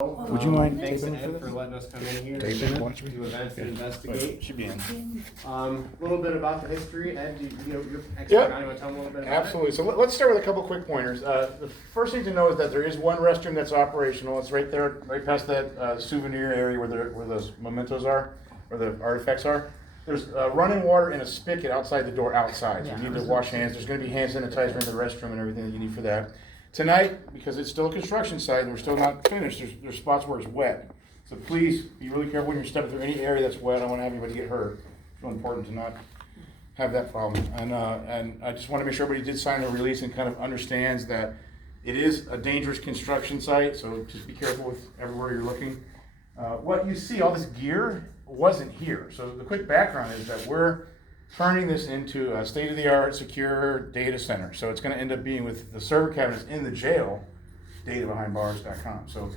Would you mind Thanks taping Ed for for this? letting us come in here Taping it? and do events and investigate. Should be in. A little bit about the history. Ed, you're expert Yep. on it. You want to tell them a little bit about Absolutely. So let's start with a couple quick pointers. The first thing to know is that there is one restroom that's operational. It's right there, right past that souvenir area where those mementos are, where the artifacts are. There's running water in a spigot outside the door outside. So you need to wash hands. There's going to be hand sanitizer in the restroom and everything that you need for that. Tonight, because it's still a construction site and we're still not finished, there's spots where it's wet. So please be really careful when you're stepping through any area that's wet. I don't want to have anybody get hurt. It's real important to not have that problem. And I just want to make sure everybody did sign a release and kind of understands that it is a dangerous construction site. So just be careful with everywhere you're looking. What you see, all this gear wasn't here. So the quick background is that we're turning this into a state-of-the-art secure data center. So it's going to end up being with the server cabinets in the jail, databehindbars.com. So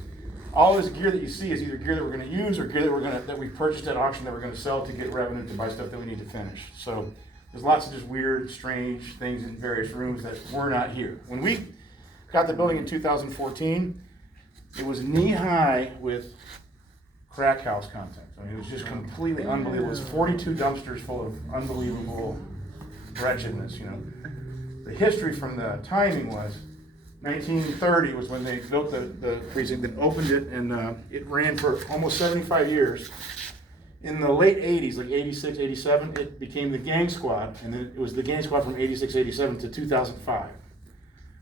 all this gear that you see is either gear that we're going to use or gear that we purchased at auction that we're going to sell to get revenue to buy stuff that we need to finish. So there's lots of just weird, strange things in various rooms that were not here. When we got the building in 2014, it was knee-high with crack house content. I mean, it was just completely unbelievable. It was 42 dumpsters full of unbelievable wretchedness, you know. The history from the timing was 1930 was when they built the precinct, then opened it, and it ran for almost 75 years. In the late 80s, like 86, 87, it became the gang squad, and then it was the gang squad from 86, 87 to 2005.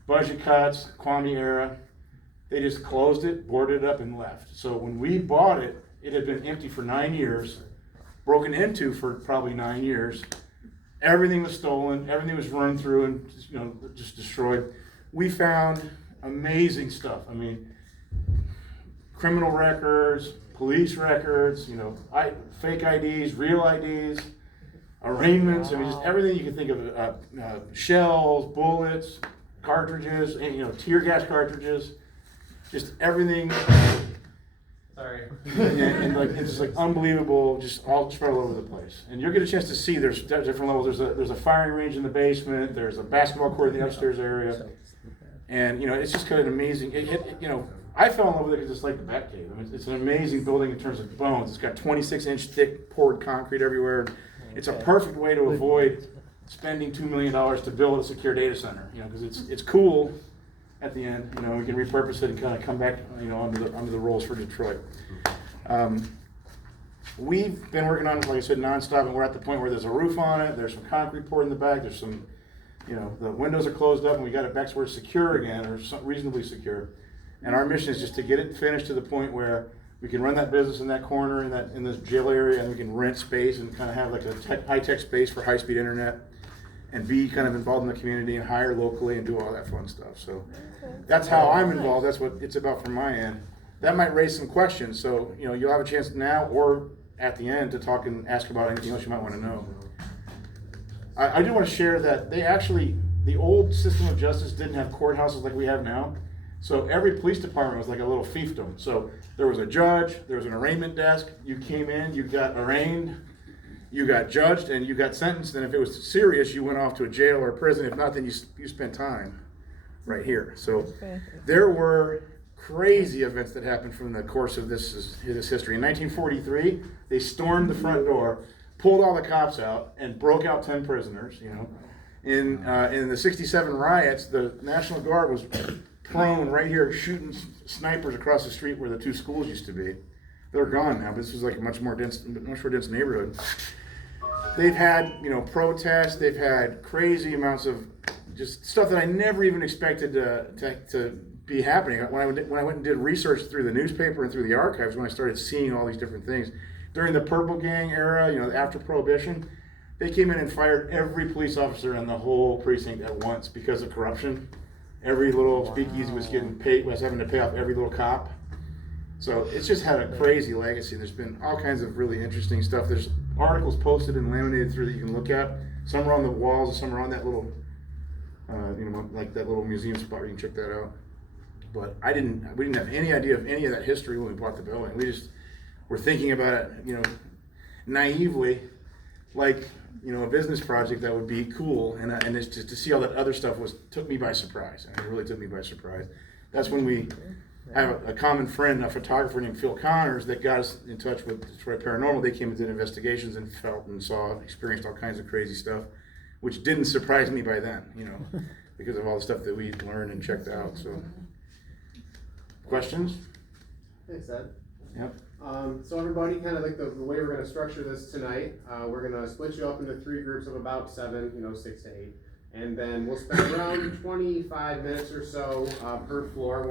Budget cuts, Kwame era, they just closed it, boarded it up, and left. So when we bought it, it had been empty for 9 years, broken into for probably 9 years. Everything was stolen, everything was run through and just destroyed. We found amazing stuff. I mean, criminal records, police records, fake IDs, real IDs, arraignments. I mean, just everything you can think of. Shells, bullets, cartridges, and, tear gas cartridges, just everything. Sorry. and it's just unbelievable, just all spread all over the place. And you'll get a chance to see there's different levels. There's a firing range in the basement. There's a basketball court in the upstairs area. And it's just kind of amazing. I fell in love with it because it's like the Batcave. I mean, it's an amazing building in terms of bones. It's got 26-inch thick poured concrete everywhere. It's a perfect way to avoid spending $2 million to build a secure data center. Because it's cool at the end. We can repurpose it and kind of come back, under the rolls for Detroit. We've been working on it, like I said, nonstop, and we're at the point where there's a roof on it. There's some concrete poured in the back. There's some. The windows are closed up and we got it back so we're secure again, or reasonably secure. And our mission is just to get it finished to the point where we can run that business in that corner, in this jail area, and we can rent space and kind of have like a high-tech space for high-speed internet and be kind of involved in the community and hire locally and do all that fun stuff. So that's how I'm involved. That's what it's about from my end. That might raise some questions. So, you'll have a chance now or at the end to talk and ask about anything else you might want to know. I do want to share that the old system of justice didn't have courthouses like we have now. So every police department was like a little fiefdom. So there was a judge, there was an arraignment desk, you came in, you got arraigned, you got judged, and you got sentenced. And if it was serious, you went off to a jail or a prison. If not, then you spent time right here. So there were crazy events that happened from the course of this history. In 1943, they stormed the front door, pulled all the cops out, and broke out 10 prisoners. In the '67 riots, the National Guard was prone right here shooting snipers across the street where the two schools used to be. They're gone now, but this was like a much more dense neighborhood. They've had protests. They've had crazy amounts of just stuff that I never even expected to be happening. When I went and did research through the newspaper and through the archives, when I started seeing all these different things. During the Purple Gang era, after Prohibition, they came in and fired every police officer in the whole precinct at once because of corruption. Every little speakeasy was having to pay off every little cop. So it's just had a crazy legacy. There's been all kinds of really interesting stuff. There's articles posted and laminated through that you can look at. Some are on the walls, and some are on that little, like that little museum spot where you can check that out. But we didn't have any idea of any of that history when we bought the building. We just were thinking about it, naively, like a business project that would be cool, and it's just to see all that other stuff took me by surprise. It really took me by surprise. That's when we I have a common friend, a photographer named Phil Connors, that got us in touch with Detroit Paranormal. They came and did investigations and felt and saw, experienced all kinds of crazy stuff, which didn't surprise me by then, you know, because of all the stuff that we learned and checked out. So, questions? Thanks, Ed. Yep. So everybody, kind of like the way we're gonna structure this tonight, we're gonna split you up into 3 groups of about 7, 6 to 8. And then we'll spend around 25 minutes or so per floor.